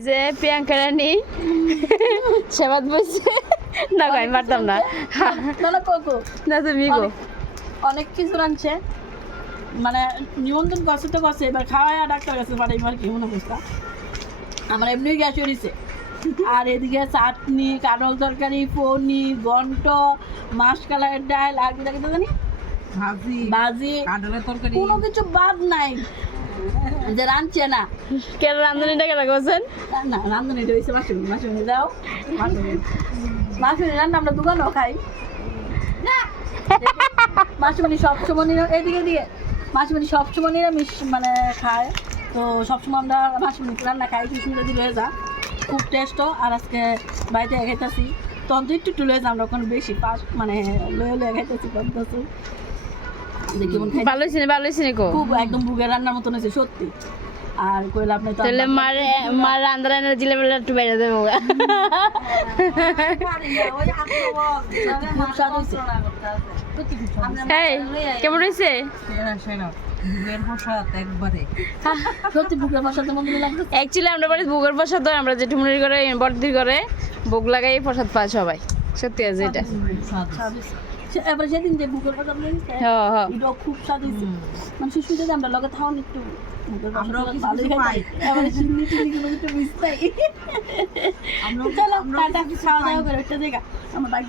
যে প্রিয়াঙ্কা রানী সেবাদ বসে না গো আমি পারতাম না না কোকো না তুমি গো অনেক কিছু রাঁধছে মানে নিমন্ত্রণ করছে তো করছে এবার খাওয়ায় ডাক্তার কাছে পাঠাই এবার কেমন অবস্থা আমার এমনি গ্যাস হয়েছে আর এদিকে চাটনি কাঁঠাল তরকারি পনির ঘন্ট মাসকালাইয়ের ডাল আর কি দেখতে জানি ভাজি কাঁঠালের তরকারি কোনো কিছু বাদ নাই যে রাঁধছে না কেন রান্ধনিটা কেন করছেন না রাঁধুনিটা হয়েছে মাসুনি দাও মাসুনি রান্না আমরা দোকানেও খাই না মাসুমণি সবসময় এদিকে দিয়ে মাসুমণি সবসময় নিরামিষ মানে খায় তো সবসময় আমরা মাসুমণি রান্না খাই কৃষ্ণটা দিয়ে লয়ে যা খুব টেস্টও আর আজকে বাড়িতে খাইতেছি তখন তো একটু লয়ে যা আমরা ওখানে বেশি পাস মানে লয়ে খাইতেছি করতেছি দেখি ভালো হয়েছে কো খুব একদম বুকের রান্নার মতন হয়েছে সত্যি আর কইলে আপনি তো তাহলে মার রান্না রান্না জিলেবেলা একটু বাইরে দেবো খুব স্বাদ হয়েছে এই কেমন হয়েছে বুকের প্রসাদ একবারে সত্যি বুকের ভাষাতে মন্দিরে লাগতো অ্যাকচুয়ালি আমরা বাড়ি ভোগের প্রসাদ হয় আমরা জেঠুমনির করে বড়দির করে ভোগ লাগাই প্রসাদ পাই সবাই সত্যি আছে এটা এবার সেদিন যে বুকের ভাষা লাগিয়েছে হ্যাঁ হ্যাঁ এটাও খুব স্বাদ হয়েছে মানে সুস্মিতা আমরা লগে থাকুন একটু আমরাও কিছু ভালোই কিছু খাই পাই। এবার চিনি টিনি কোনো কিছু মিস নাই চলো টাটা খাওয়া দাওয়া করে একটা জায়গা আমার বাইক